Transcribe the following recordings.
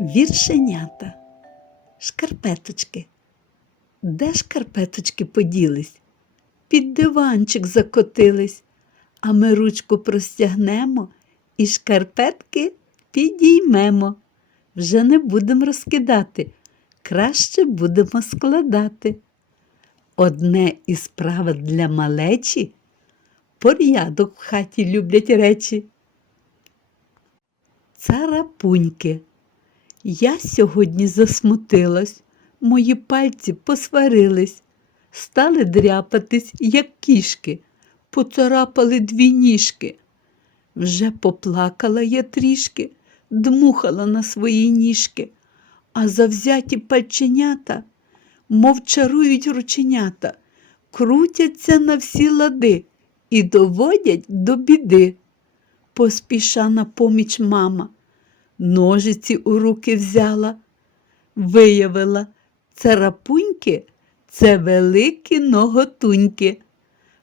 Віршенята. Шкарпеточки. Де шкарпеточки поділись? Під диванчик закотились, а ми ручку простягнемо і шкарпетки підіймемо. Вже не будемо розкидати, краще будемо складати. Одне із правил для малечі порядок в хаті люблять речі. Царапуньки. Я сьогодні засмутилась, мої пальці посварились, стали дряпатись, як кішки, поцарапали дві ніжки. Вже поплакала я трішки, дмухала на свої ніжки, а завзяті пальченята, мов чарують рученята, крутяться на всі лади і доводять до біди. Поспіша на поміч мама, ножиці у руки взяла, виявила, царапуньки це великі ноготуньки.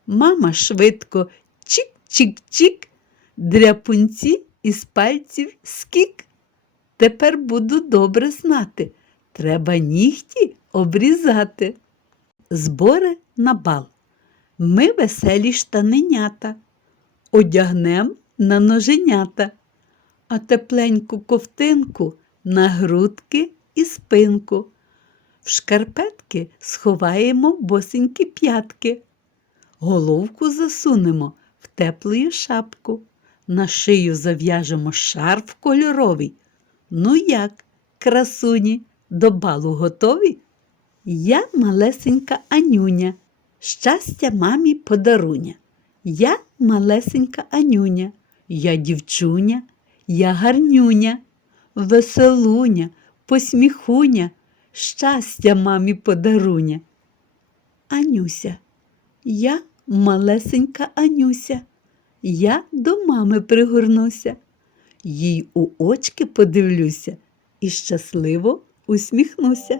Мама швидко чик-чик-чик, дряпунці із пальців скік. Тепер буду добре знати, треба нігті обрізати. Збори на бал. Ми веселі штаненята, одягнем на ноженята, а тепленьку ковтинку на грудки і спинку. В шкарпетки сховаємо босенькі п'ятки, головку засунемо в теплую шапку, на шию зав'яжемо шарф кольоровий. Ну як, красуні, до балу готові? Я малесенька Анюня, щастя мамі подаруня. Я малесенька Анюня, я дівчуня, я гарнюня, веселуня, посміхуня, щастя мамі подаруня. Анюся, я малесенька Анюся, я до мами пригорнуся, їй у очки подивлюся і щасливо усміхнуся.